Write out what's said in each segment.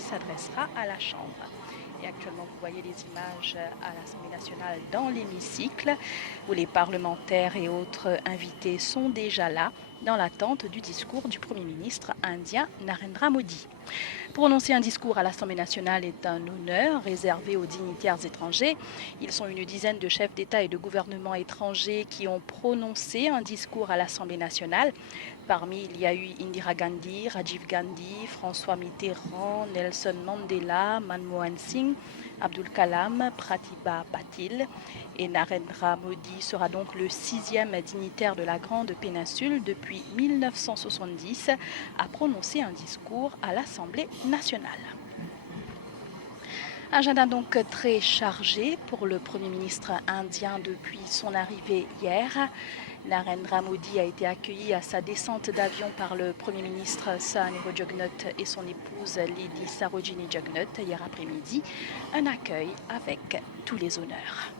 s'adressera à la Chambre. Et actuellement, vous voyez les images à l'Assemblée nationale dans l'hémicycle, où les parlementaires et autres invités sont déjà là, dans l'attente du discours du Premier ministre indien Narendra Modi. Prononcer un discours à l'Assemblée nationale est un honneur réservé aux dignitaires étrangers. Ils sont une dizaine de chefs d'État et de gouvernement étrangers qui ont prononcé un discours à l'Assemblée nationale. Parmi, il y a eu Indira Gandhi, Rajiv Gandhi, François Mitterrand, Nelson Mandela, Manmohan Singh, Abdul Kalam, Pratibha Patil. Et Narendra Modi sera donc le 6e dignitaire de la Grande Péninsule depuis 1970 à prononcer un discours à l'Assemblée nationale. Agenda donc très chargé pour le Premier ministre indien depuis son arrivée hier. Narendra Modi a été accueilli à sa descente d'avion par le Premier ministre Sahaniro Jagnnath et son épouse Lady Sarojini Jagnnath hier après-midi. Un accueil avec tous les honneurs.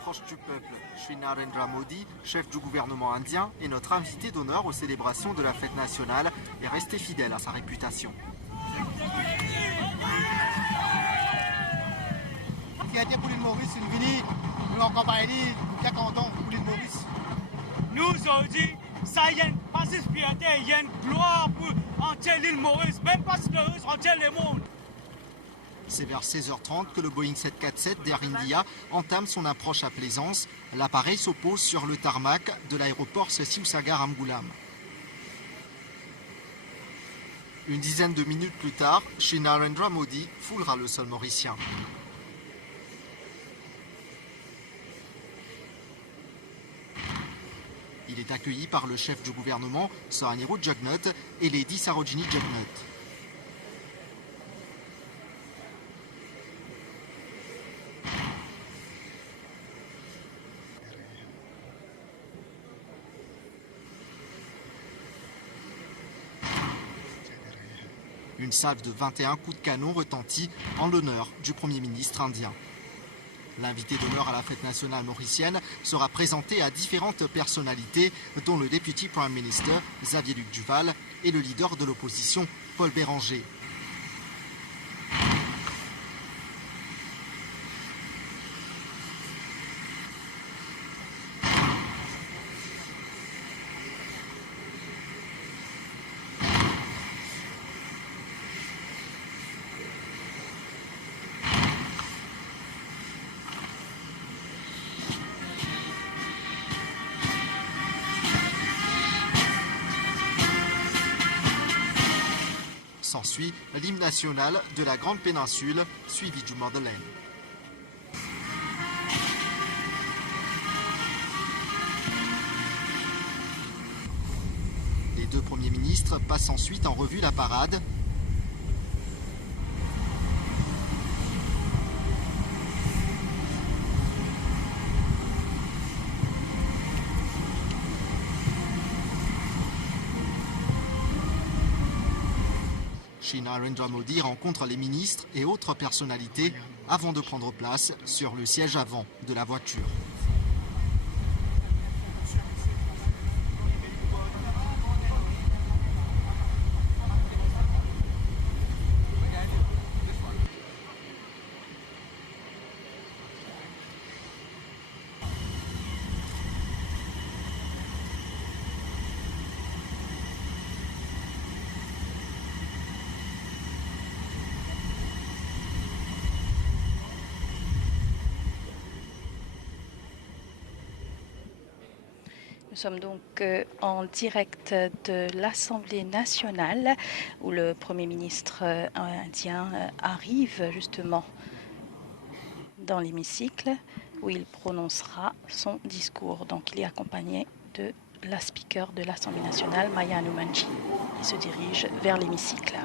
Proche du peuple, Shri Narendra Modi, chef du gouvernement indien et notre invité d'honneur aux célébrations de la fête nationale, est resté fidèle à sa réputation. Fierté pour l'île Maurice, une ville, nous encore parlé, très content pour l'île Maurice. Nous aujourd'hui, ça y a une passée fierté, il y a une gloire pour entière l'île Maurice, même pas si Maurice, entière le monde. C'est vers 16h30 que le Boeing 747 d'Air India entame son approche à Plaisance. L'appareil s'oppose sur le tarmac de l'aéroport Siusagar Amgulam. Une dizaine de minutes plus tard, Shri Narendra Modi foulera le sol mauricien. Il est accueilli par le chef du gouvernement, Sahaniro Jagnnath, et Lady Sarojini Jagnnath. Une salve de 21 coups de canon retentit en l'honneur du Premier ministre indien. L'invité d'honneur à la fête nationale mauricienne sera présenté à différentes personnalités, dont le Deputy Prime Minister Xavier Luc Duval et le leader de l'opposition Paul Béranger. S'ensuit l'hymne national de la Grande Péninsule, suivi du Motherland. Les deux premiers ministres passent ensuite en revue la parade. Shri Narendra Modi rencontre les ministres et autres personnalités avant de prendre place sur le siège avant de la voiture. Nous sommes donc en direct de l'Assemblée nationale où le Premier ministre indien arrive justement dans l'hémicycle où il prononcera son discours. Donc il est accompagné de la speaker de l'Assemblée nationale, Maya Hanumanji. Il se dirige vers l'hémicycle.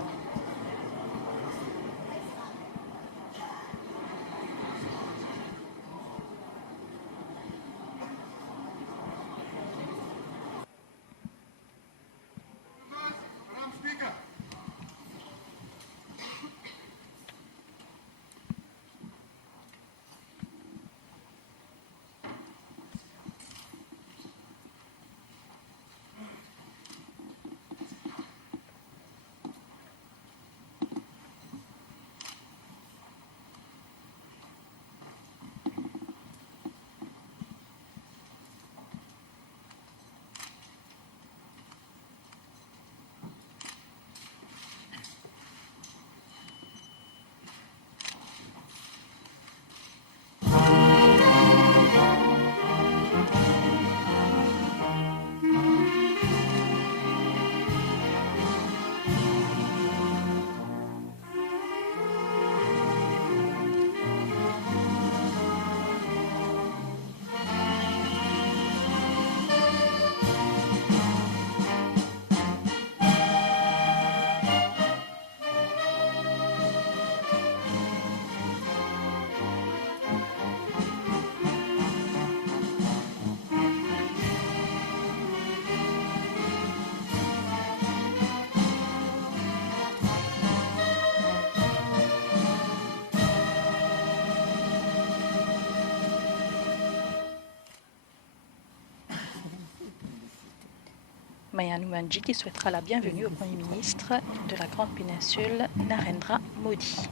Mayan Mwanji qui souhaitera la bienvenue au Premier ministre de la Grande Péninsule, Narendra Modi.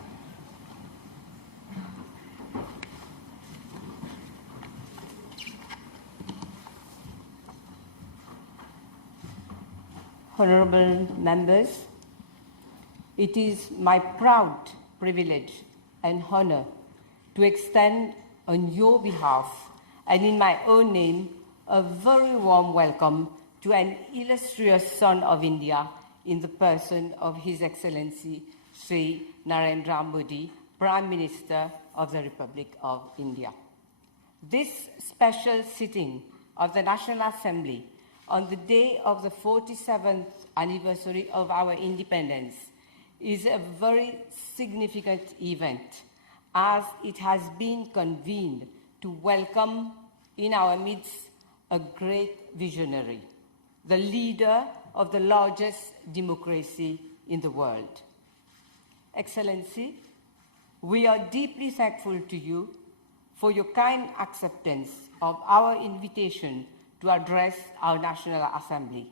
Honorable members, it is my proud privilege and honor to extend on your behalf and in my own name a very warm welcome to an illustrious son of India in the person of His Excellency Sri Narendra Modi, Prime Minister of the Republic of India. This special sitting of the National Assembly on the day of the 47th anniversary of our independence is a very significant event, as it has been convened to welcome in our midst a great visionary, the leader of the largest democracy in the world. Excellency, we are deeply thankful to you for your kind acceptance of our invitation to address our National Assembly.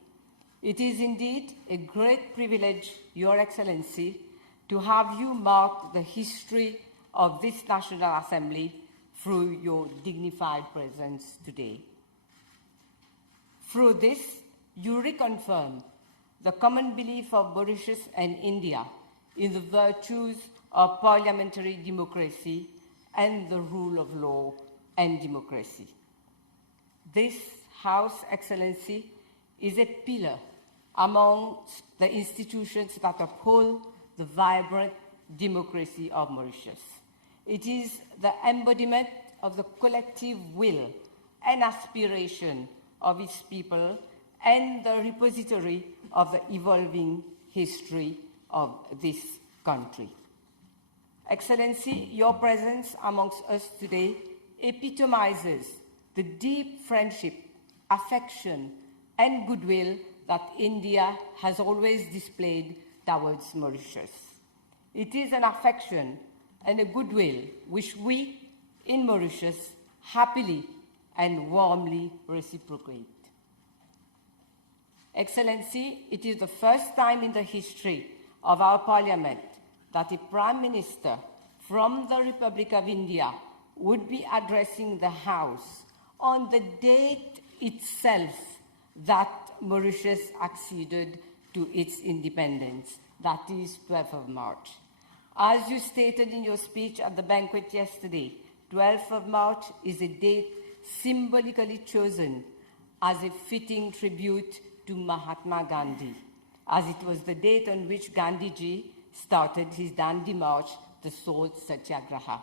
It is indeed a great privilege, Your Excellency, to have you mark the history of this National Assembly through your dignified presence today. Through this, you reconfirm the common belief of Mauritius and India in the virtues of parliamentary democracy and the rule of law and democracy. This House, Excellency, is a pillar among the institutions that uphold the vibrant democracy of Mauritius. It is the embodiment of the collective will and aspiration of its people and the repository of the evolving history of this country. Excellency, your presence amongst us today epitomizes the deep friendship, affection, and goodwill that India has always displayed towards Mauritius. It is an affection and a goodwill which we in Mauritius happily and warmly reciprocate. Excellency, it is the first time in the history of our Parliament that a Prime Minister from the Republic of India would be addressing the House on the date itself that Mauritius acceded to its independence, that is 12th of March. As you stated in your speech at the banquet yesterday, 12th of March is a date symbolically chosen as a fitting tribute to Mahatma Gandhi, as it was the date on which Gandhiji started his Dandi March, the Salt Satyagraha.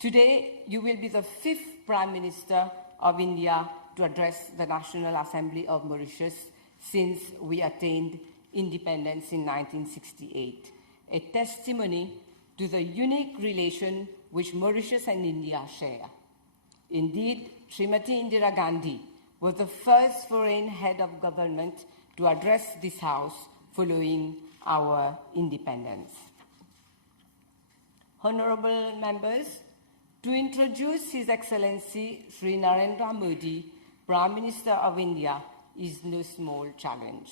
Today, you will be the fifth Prime Minister of India to address the National Assembly of Mauritius since we attained independence in 1968, a testimony to the unique relation which Mauritius and India share. Indeed, Srimati Indira Gandhi was the first foreign head of government to address this House following our independence. Honorable members, to introduce His Excellency Sri Narendra Modi, Prime Minister of India, is no small challenge.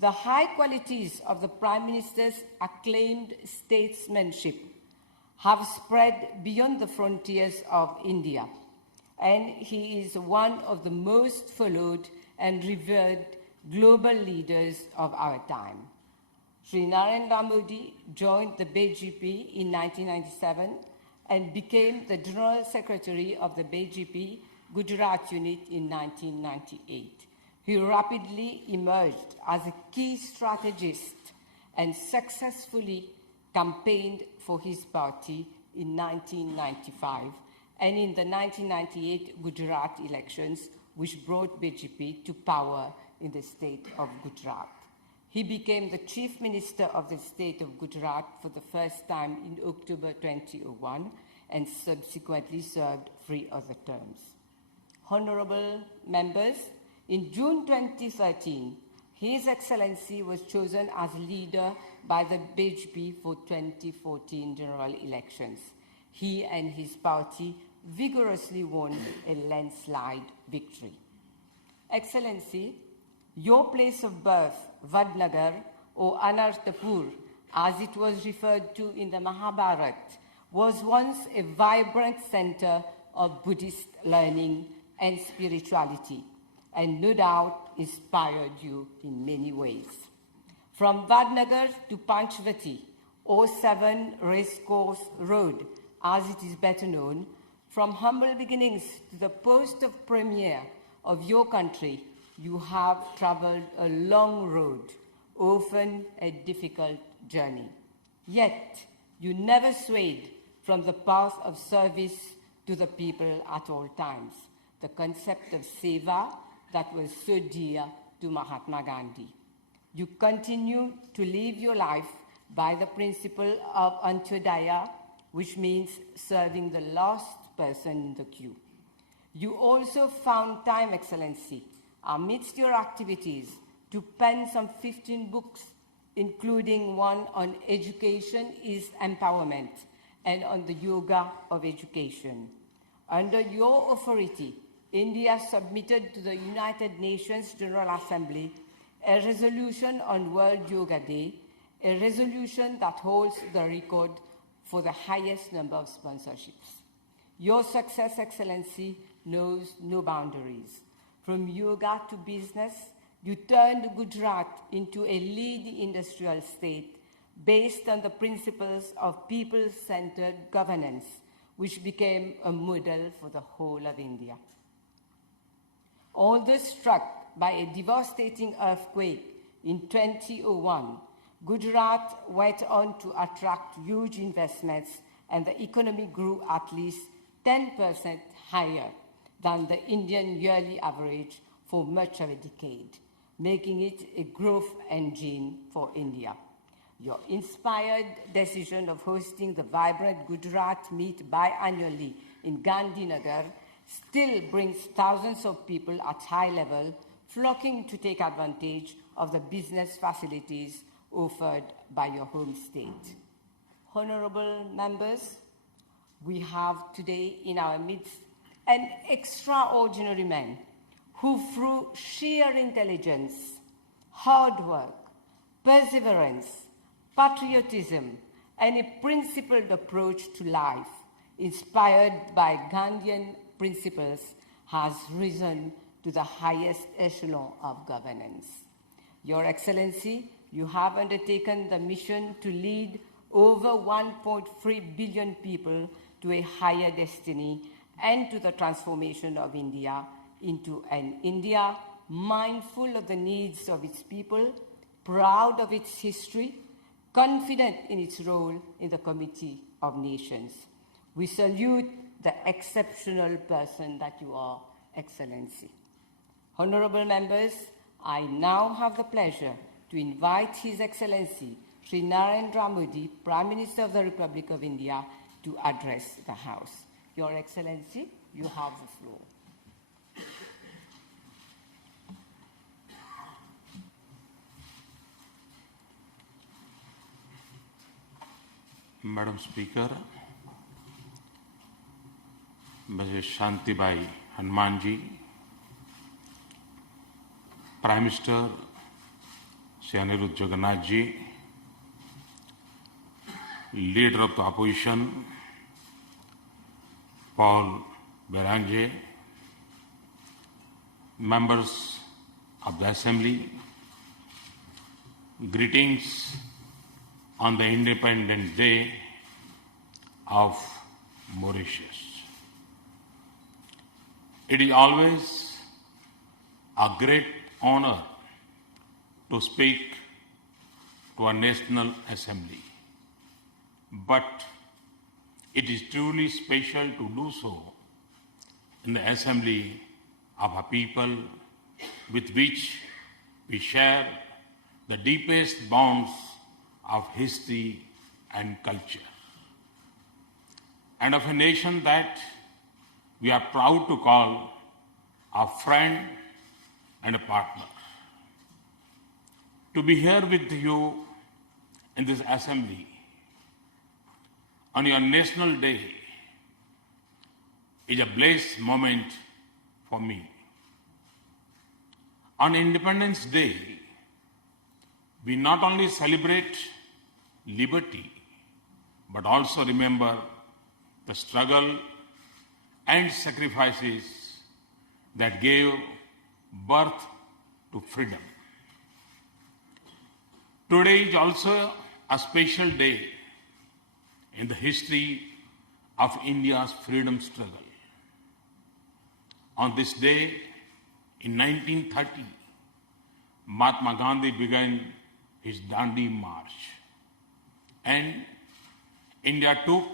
The high qualities of the Prime Minister's acclaimed statesmanship have spread beyond the frontiers of India, and he is one of the most followed and revered global leaders of our time. Sri Narendra Modi joined the BJP in 1997 and became the General Secretary of the BJP Gujarat unit in 1998. He rapidly emerged as a key strategist and successfully campaigned for his party in 1995 and in the 1998 Gujarat elections, which brought BJP to power in the state of Gujarat. He became the Chief Minister of the state of Gujarat for the first time in October 2001 and subsequently served 3 other terms. Honorable members, in June 2013, His Excellency was chosen as leader by the BJP for 2014 general elections. He and his party vigorously won a landslide victory. Excellency, Your place of birth, Vadnagar, or Anartapur, as it was referred to in the Mahabharata, was once a vibrant center of Buddhist learning and spirituality, and no doubt inspired you in many ways. From Vadnagar to Panchvati, or 7 Racecourse Road, as it is better known, from humble beginnings to the post of premier of your country, you have traveled a long road, often a difficult journey. Yet, you never swayed from the path of service to the people at all times, the concept of seva that was so dear to Mahatma Gandhi. You continue to live your life by the principle of Antyodaya, which means serving the last person in the queue. You also found time, Excellency, amidst your activities, to pen some 15 books, including one on education is empowerment and on the yoga of education. Under your authority, India submitted to the United Nations General Assembly a resolution on World Yoga Day, a resolution that holds the record for the highest number of sponsorships. Your success, Excellency, knows no boundaries. From yoga to business, you turned Gujarat into a lead industrial state based on the principles of people-centered governance, which became a model for the whole of India. Although struck by a devastating earthquake in 2001, Gujarat went on to attract huge investments, and the economy grew at least 10% higher than the Indian yearly average for much of a decade, making it a growth engine for India. Your inspired decision of hosting the vibrant Gujarat Meet biannually in Gandhinagar still brings thousands of people at high level flocking to take advantage of the business facilities offered by your home state. Honorable members, we have today in our midst an extraordinary man who, through sheer intelligence, hard work, perseverance, patriotism, and a principled approach to life, inspired by Gandhian principles, has risen to the highest echelon of governance. Your Excellency, you have undertaken the mission to lead over 1.3 billion people to a higher destiny and to the transformation of India into an India mindful of the needs of its people, proud of its history, confident in its role in the Committee of Nations. We salute the exceptional person that you are, Excellency. Honorable members, I now have the pleasure to invite His Excellency Sri Narendra Modi, Prime Minister of the Republic of India, to address the House. Your Excellency, you have the floor. Madam Speaker, Mrs. Shantibai Hanumanji, Prime Minister Shri Anirudh Jagannathji, Leader of the Opposition Paul Beranje, members of the Assembly, greetings on the Independence Day of Mauritius. It is always a great honor to speak to a National Assembly, but it is truly special to do so in the Assembly of a people with which we share the deepest bonds of history and culture, and of a nation that we are proud to call a friend and a partner. To be here with you in this Assembly on your National Day is a blessed moment for me. On Independence Day, we not only celebrate liberty, but also remember the struggle and sacrifices that gave birth to freedom. Today is also a special day in the history of India's freedom struggle. On this day, in 1930, Mahatma Gandhi began his Dandi March, and India took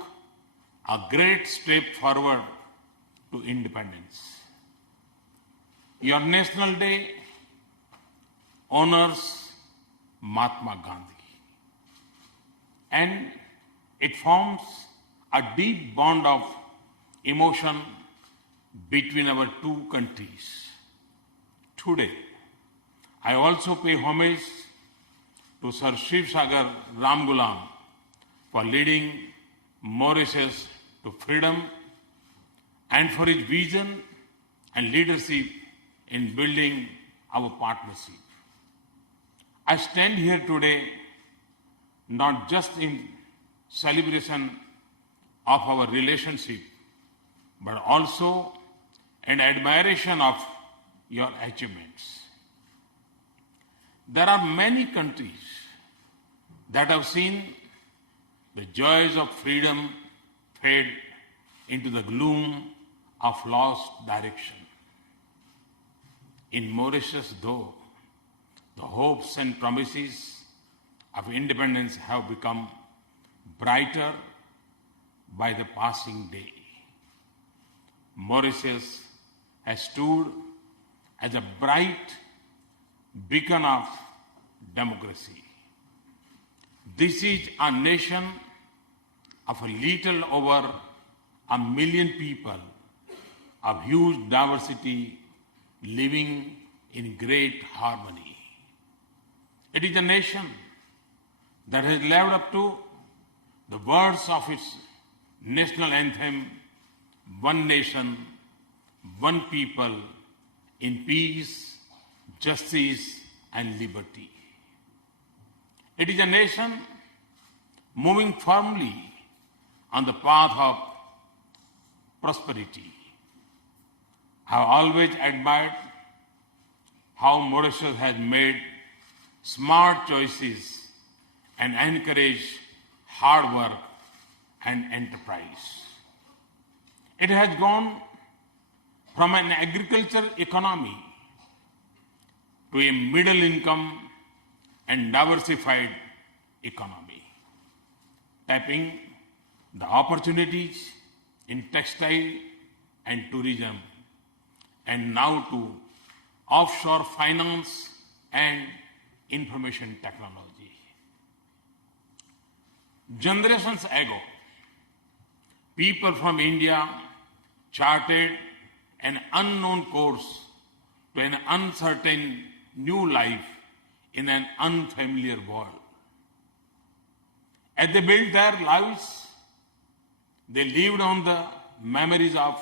a great step forward to independence. Your National Day honors Mahatma Gandhi, and it forms a deep bond of emotion between our two countries. Today, I also pay homage to Sir Shiv Sagar Ramgulam for leading Mauritius to freedom and for his vision and leadership in building our partnership. I stand here today not just in celebration of our relationship, but also in admiration of your achievements. There are many countries that have seen the joys of freedom fade into the gloom of lost direction. In Mauritius, though, the hopes and promises of independence have become brighter by the passing day. Mauritius has stood as a bright beacon of democracy. This is a nation of a little over 1 million people of huge diversity living in great harmony. It is a nation that has lived up to the words of its national anthem, "One nation, one people, in peace, justice, and liberty." It is a nation moving firmly on the path of prosperity. I have always admired how Mauritius has made smart choices and encouraged hard work and enterprise. It has gone from an agricultural economy to a middle income and diversified economy, tapping the opportunities in textile and tourism, and now to offshore finance and information technology. Generations ago, people from India charted an unknown course to an uncertain new life in an unfamiliar world. As they built their lives, they lived on the memories of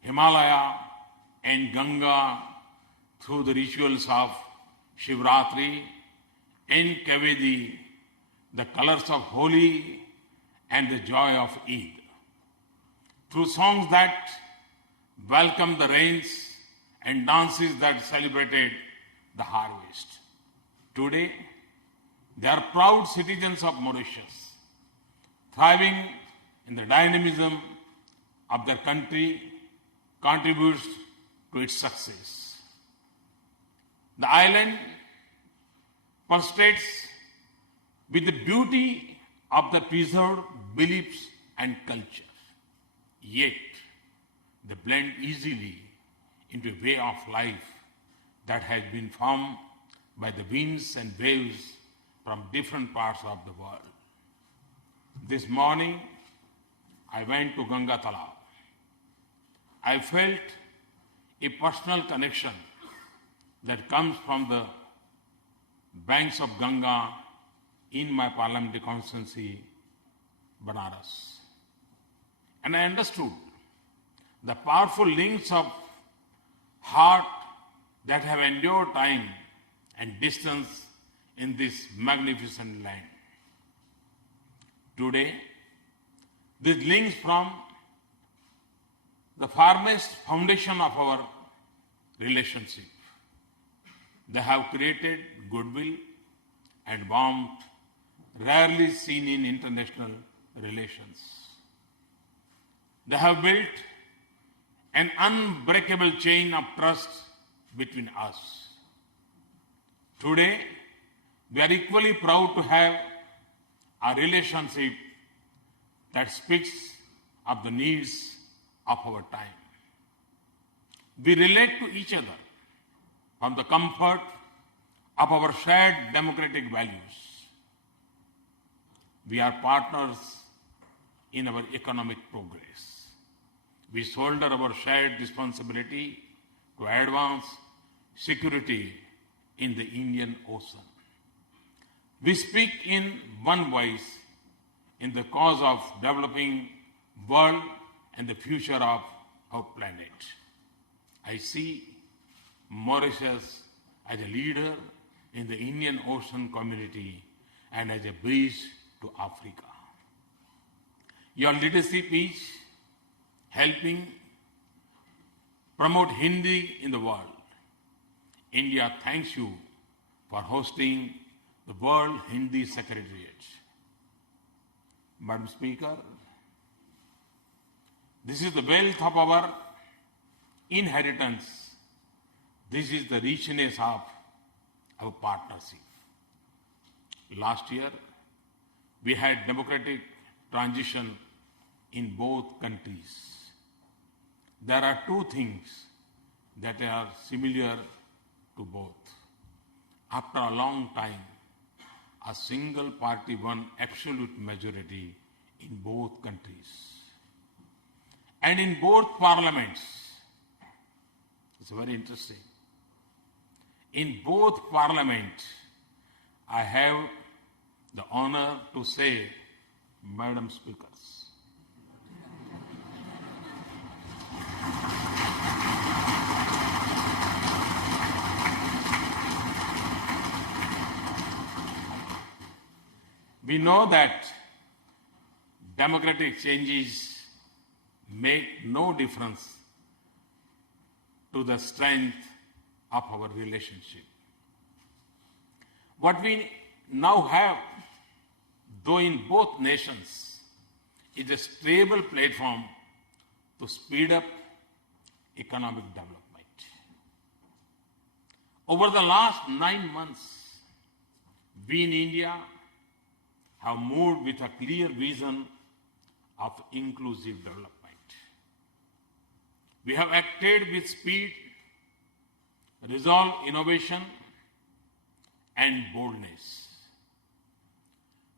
Himalaya and Ganga through the rituals of Shivratri and Kavedi, the colors of Holi and the joy of Eid. Through songs that welcomed the rains and dances that celebrated the harvest. Today, they are proud citizens of Mauritius, thriving in the dynamism of their country, contributes to its success. The island contrasts with the beauty of the preserved beliefs and culture. Yet, they blend easily into a way of life that has been formed by the winds and waves from different parts of the world. This morning, I went to Ganga Talab. I felt a personal connection that comes from the banks of Ganga in my parliamentary constituency, Banaras. And I understood the powerful links of heart that have endured time and distance in this magnificent land. Today, these links from the farthest foundation of our relationship. They have created goodwill and warmth rarely seen in international relations. They have built an unbreakable chain of trust between us. Today, we are equally proud to have a relationship that speaks of the needs of our time. We relate to each other from the comfort of our shared democratic values. We are partners in our economic progress. We shoulder our shared responsibility to advance security in the Indian Ocean. We speak in one voice in the cause of developing world and the future of our planet. I see Mauritius as a leader in the Indian Ocean community and as a bridge to Africa. Your leadership is helping promote Hindi in the world. India thanks you for hosting the World Hindi Secretariat. Madam Speaker, this is the wealth of our inheritance. This is the richness of our partnership. Last year, we had democratic transition in both countries. There are two things that are similar to both. After a long time, a single party won absolute majority in both countries. And in both parliaments, it's very interesting. In both parliaments, I have the honor to say, Madam Speakers. We know that democratic changes make no difference to the strength of our relationship. What we now have, though in both nations, is a stable platform to speed up economic development. Over the last 9 months, we in India have moved with a clear vision of inclusive development. We have acted with speed, resolve, innovation, and boldness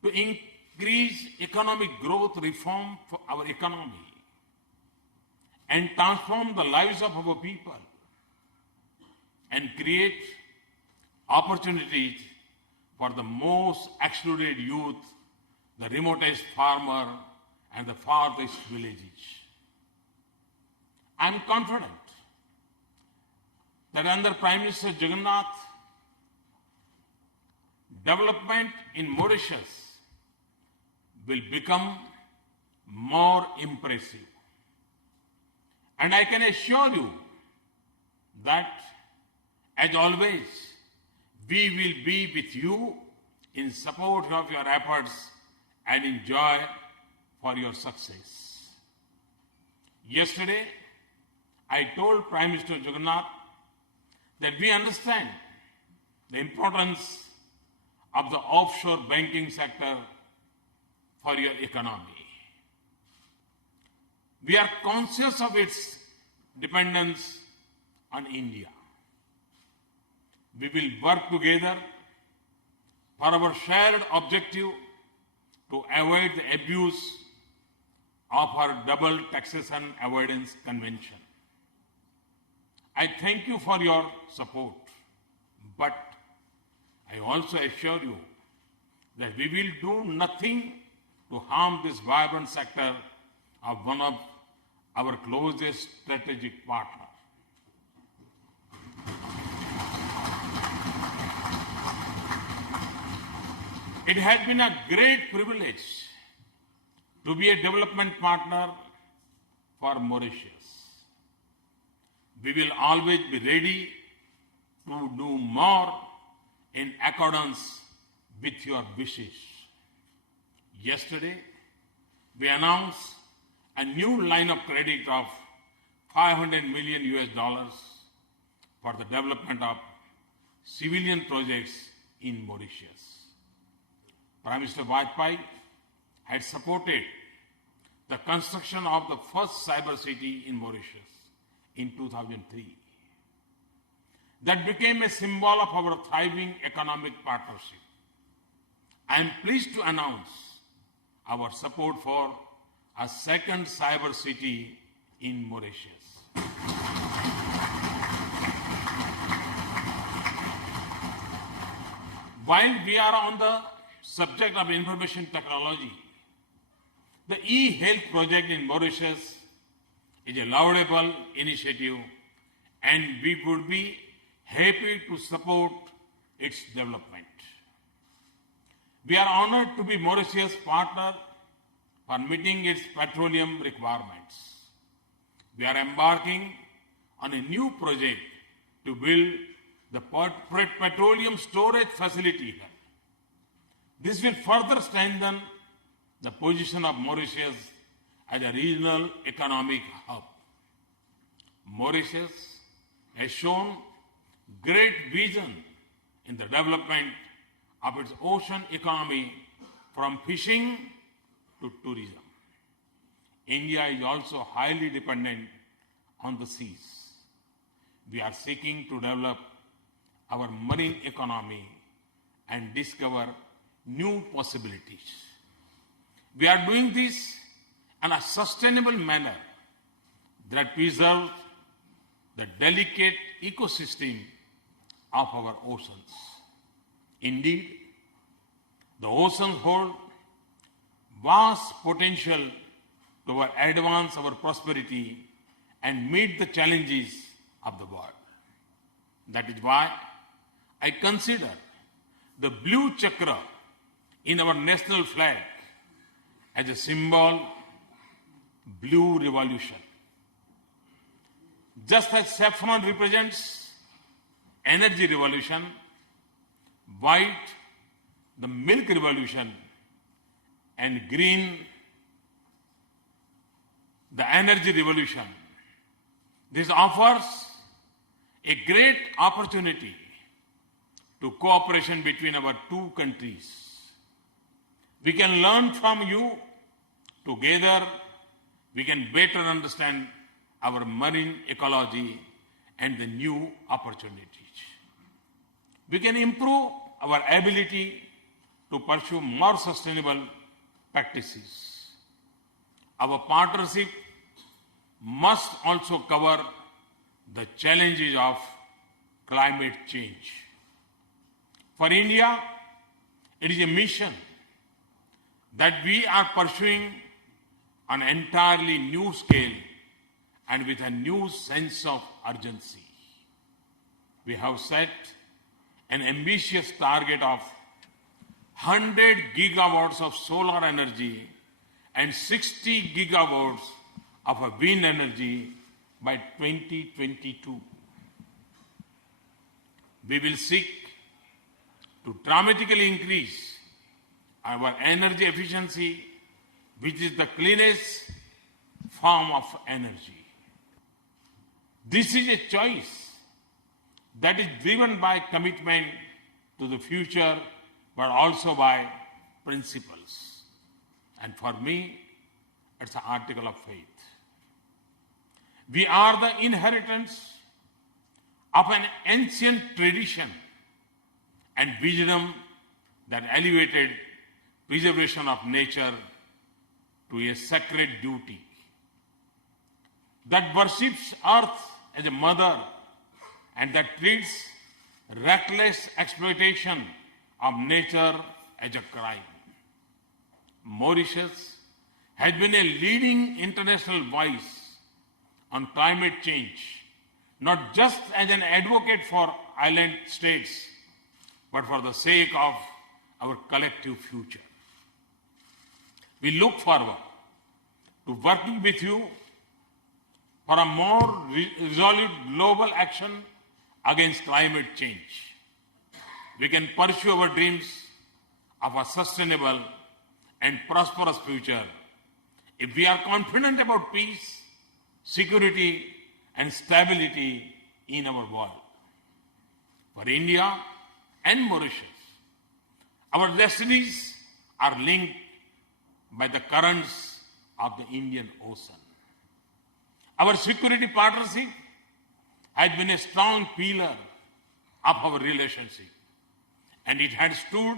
to increase economic growth, reform for our economy, and transform the lives of our people, and create opportunities for the most excluded youth, the remotest farmer, and the farthest villages. I am confident that under Prime Minister Jagannath, development in Mauritius will become more impressive. And I can assure you that, as always, we will be with you in support of your efforts and in joy for your success. Yesterday, I told Prime Minister Jagannath that we understand the importance of the offshore banking sector for your economy. We are conscious of its dependence on India. We will work together for our shared objective to avoid the abuse of our double taxation avoidance convention. I thank you for your support, but I also assure you that we will do nothing to harm this vibrant sector of one of our closest strategic partners. It has been a great privilege to be a development partner for Mauritius. We will always be ready to do more in accordance with your wishes. Yesterday, we announced a new line of credit of $500 million for the development of civilian projects in Mauritius. Prime Minister Vajpayee had supported the construction of the first cyber city in Mauritius in 2003. That became a symbol of our thriving economic partnership. I am pleased to announce our support for a second cyber city in Mauritius. While we are on the subject of information technology, the e-health project in Mauritius is a laudable initiative, and we would be happy to support its development. We are honored to be Mauritius' partner for meeting its petroleum requirements. We are embarking on a new project to build the petroleum storage facility here. This will further strengthen the position of Mauritius as a regional economic hub. Mauritius has shown great vision in the development of its ocean economy, from fishing to tourism. India is also highly dependent on the seas. We are seeking to develop our marine economy and discover new possibilities. We are doing this in a sustainable manner that preserves the delicate ecosystem of our oceans. Indeed, the oceans hold vast potential to advance our prosperity and meet the challenges of the world. That is why I consider the blue chakra in our national flag as a symbol of blue revolution. Just as saffron represents energy revolution, white the milk revolution, and green the energy revolution, this offers a great opportunity to cooperation between our two countries. We can learn from you. Together, we can better understand our marine ecology and the new opportunities. We can improve our ability to pursue more sustainable practices. Our partnership must also cover the challenges of climate change. For India, it is a mission that we are pursuing on an entirely new scale and with a new sense of urgency. We have set an ambitious target of 100 gigawatts of solar energy and 60 gigawatts of wind energy by 2022. We will seek to dramatically increase our energy efficiency, which is the cleanest form of energy. This is a choice that is driven by commitment to the future, but also by principles. And for me, it's an article of faith. We are the inheritance of an ancient tradition and wisdom that elevated preservation of nature to a sacred duty, that worships earth as a mother and that treats reckless exploitation of nature as a crime. Mauritius has been a leading international voice on climate change, not just as an advocate for island states, but for the sake of our collective future. We look forward to working with you for a more resolute global action against climate change. We can pursue our dreams of a sustainable and prosperous future if we are confident about peace, security, and stability in our world. For India and Mauritius, our destinies are linked by the currents of the Indian Ocean. Our security partnership has been a strong pillar of our relationship, and it has stood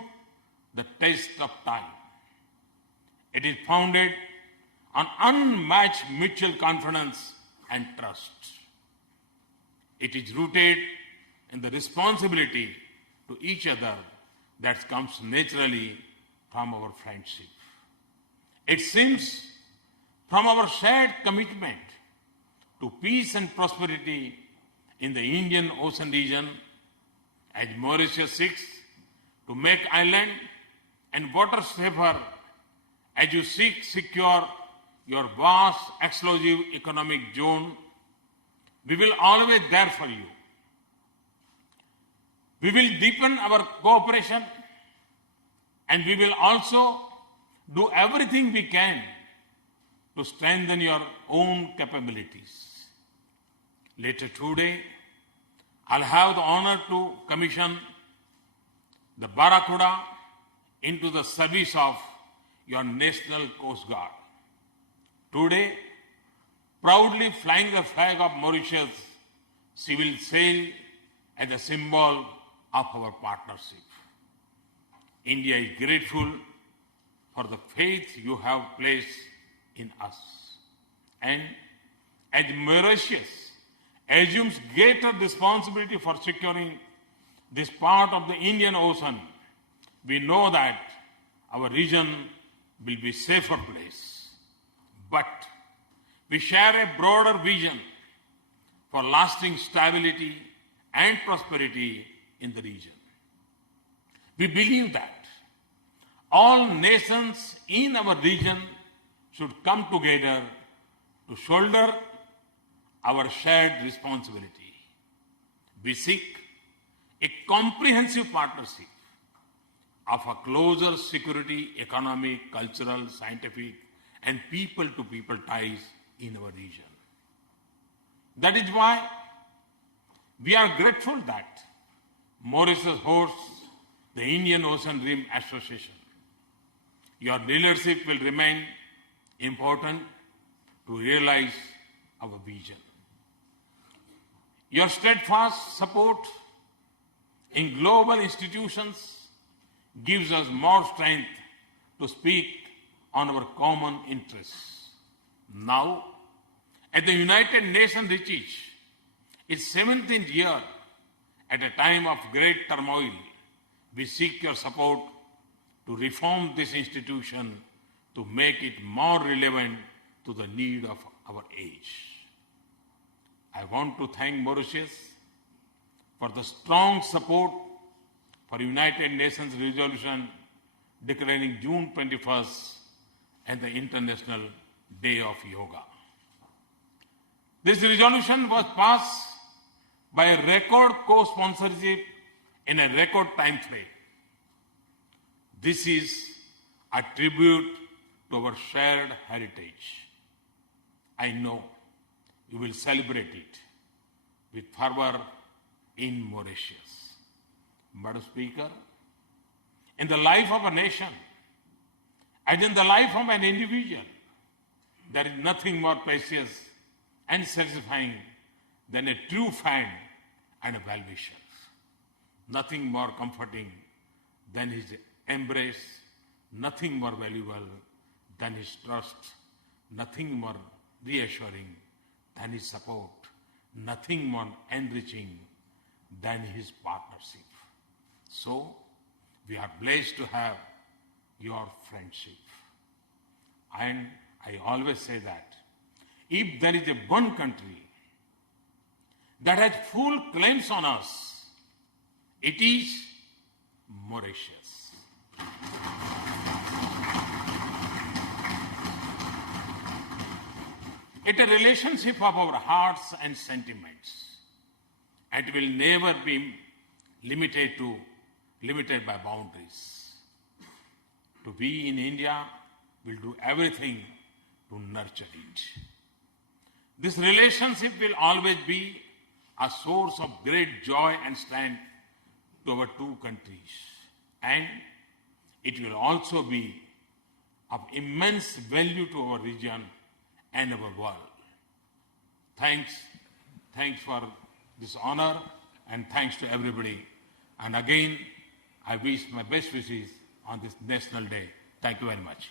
the test of time. It is founded on unmatched mutual confidence and trust. It is rooted in the responsibility to each other that comes naturally from our friendship. It seems from our shared commitment to peace and prosperity in the Indian Ocean region, as Mauritius seeks to make island and water safer, as you seek secure your vast exclusive economic zone, we will always there for you. We will deepen our cooperation, and we will also do everything we can to strengthen your own capabilities. Later today, I'll have the honor to commission the Barracuda into the service of your National Coast Guard. Today, proudly flying the flag of Mauritius, she will sail as a symbol of our partnership. India is grateful for the faith you have placed in us. And as Mauritius assumes greater responsibility for securing this part of the Indian Ocean, we know that our region will be a safer place. But we share a broader vision for lasting stability and prosperity in the region. We believe that all nations in our region should come together to shoulder our shared responsibility. We seek a comprehensive partnership of a closer security, economic, cultural, scientific, and people-to-people ties in our region. That is why we are grateful that Mauritius hosts the Indian Ocean Rim Association. Your leadership will remain important to realize our vision. Your steadfast support in global institutions gives us more strength to speak on our common interests. Now, as the United Nations reaches its 17th year at a time of great turmoil, we seek your support to reform this institution to make it more relevant to the need of our age. I want to thank Mauritius for the strong support for United Nations resolution declaring June 21st as the International Day of Yoga. This resolution was passed by a record co-sponsorship in a record time frame. This is a tribute to our shared heritage. I know you will celebrate it with fervor in Mauritius. Madam Speaker, in the life of a nation, as in the life of an individual, there is nothing more precious and satisfying than a true friend and a well-wisher. Nothing more comforting than his embrace, nothing more valuable than his trust, nothing more reassuring than his support, nothing more enriching than his partnership. So, we are blessed to have your friendship. And I always say that if there is a one country that has full claims on us, it is Mauritius. It's a relationship of our hearts and sentiments. It will never be limited by boundaries. To be in India, we'll do everything to nurture it. This relationship will always be a source of great joy and strength to our two countries. And it will also be of immense value to our region and our world. Thanks for this honor, and thanks to everybody. And again, I wish my best wishes on this National Day. Thank you very much.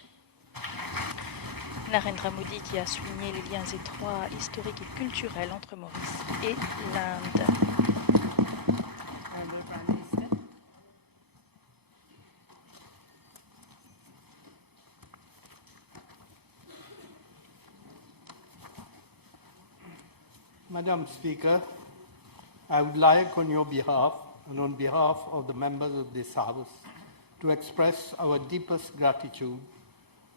Narendra Modi qui a souligné les liens étroits, historiques et culturels entre Maurice et l'Inde. Madam Speaker, I would like on your behalf and on behalf of the members of this House to express our deepest gratitude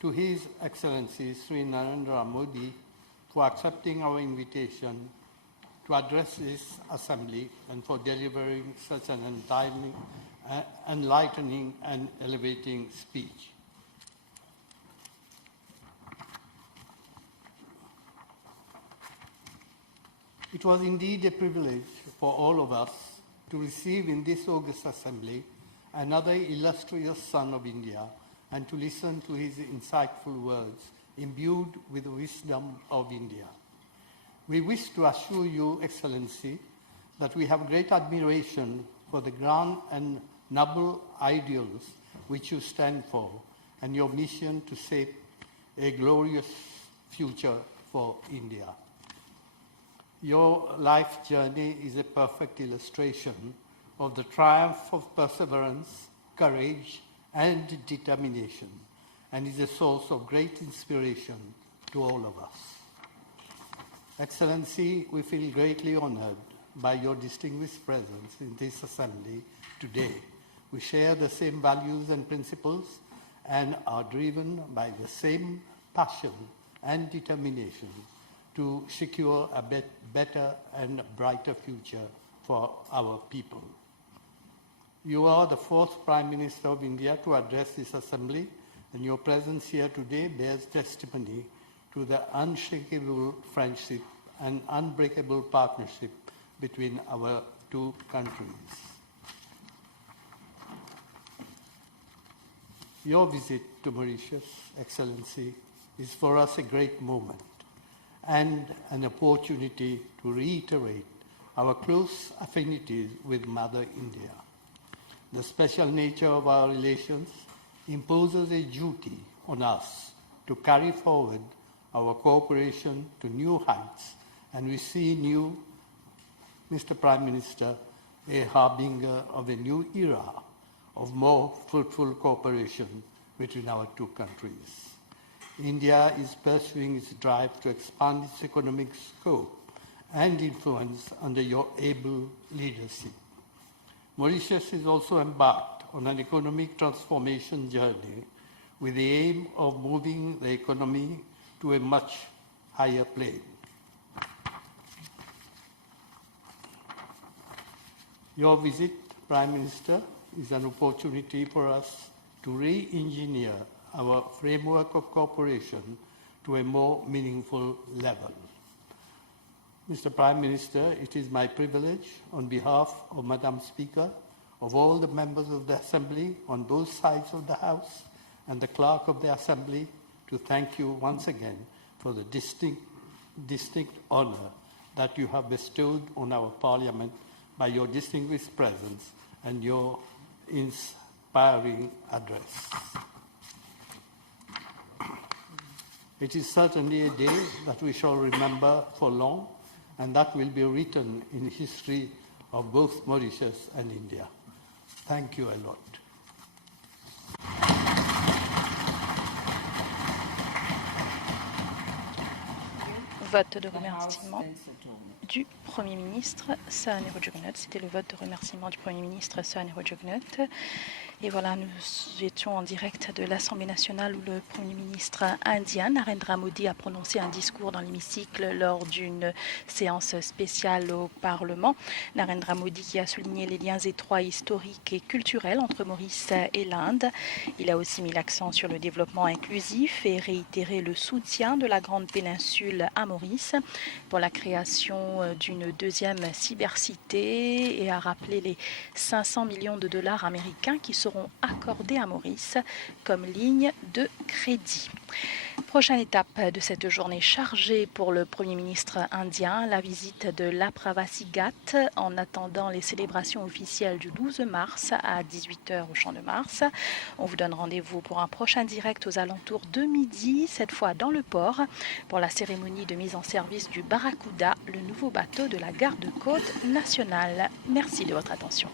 to His Excellency Sri Narendra Modi for accepting our invitation to address this Assembly and for delivering such an enlightening and elevating speech. It was indeed a privilege for all of us to receive in this august assembly another illustrious son of India and to listen to his insightful words imbued with the wisdom of India. We wish to assure you, Excellency, that we have great admiration for the grand and noble ideals which you stand for and your mission to shape a glorious future for India. Your life journey is a perfect illustration of the triumph of perseverance, courage, and determination, and is a source of great inspiration to all of us. Excellency, we feel greatly honored by your distinguished presence in this assembly today. We share the same values and principles and are driven by the same passion and determination to secure a better and brighter future for our people. You are the fourth Prime Minister of India to address this Assembly, and your presence here today bears testimony to the unshakable friendship and unbreakable partnership between our two countries. Your visit to Mauritius, Excellency, is for us a great moment and an opportunity to reiterate our close affinities with Mother India. The special nature of our relations imposes a duty on us to carry forward our cooperation to new heights, and we see in you, Mr. Prime Minister, a harbinger of a new era of more fruitful cooperation between our two countries. India is pursuing its drive to expand its economic scope and influence under your able leadership. Mauritius is also embarked on an economic transformation journey with the aim of moving the economy to a much higher plane. Your visit, Prime Minister, is an opportunity for us to re-engineer our framework of cooperation to a more meaningful level. Mr. Prime Minister, it is my privilege, on behalf of Madam Speaker, of all the members of the Assembly on both sides of the House and the Clerk of the Assembly, to thank you once again for the distinct honour that you have bestowed on our Parliament by your distinguished presence and your inspiring address. It is certainly a day that we shall remember for long, and that will be written in history of both Mauritius and India. Thank you a lot. vote de the House remerciement then settled. du Premier ministre Sahanero Jugnaut. C'était le vote de remerciement du Premier ministre Sahanero Jugnaut. Et voilà, nous étions en direct de l'Assemblée nationale où le Premier ministre indien, Narendra Modi, a prononcé un discours dans l'hémicycle lors d'une séance spéciale au Parlement. Narendra Modi qui a souligné les liens étroits historiques et culturels entre Maurice et l'Inde. Il a aussi mis l'accent sur le développement inclusif et réitéré le soutien de la Grande Péninsule à Maurice pour la création d'une deuxième cybercité et a rappelé les 500 millions de dollars américains qui seront accordés à Maurice comme ligne de crédit. Prochaine étape de cette journée chargée pour le Premier ministre indien, la visite de l'Apravasi Ghat en attendant les célébrations officielles du 12 mars à 18h au Champ de Mars. On vous donne rendez-vous pour un prochain direct aux alentours de midi, cette fois dans le port, pour la cérémonie de mise en service du Barracuda, le nouveau bateau de la garde-côte nationale. Merci de votre attention.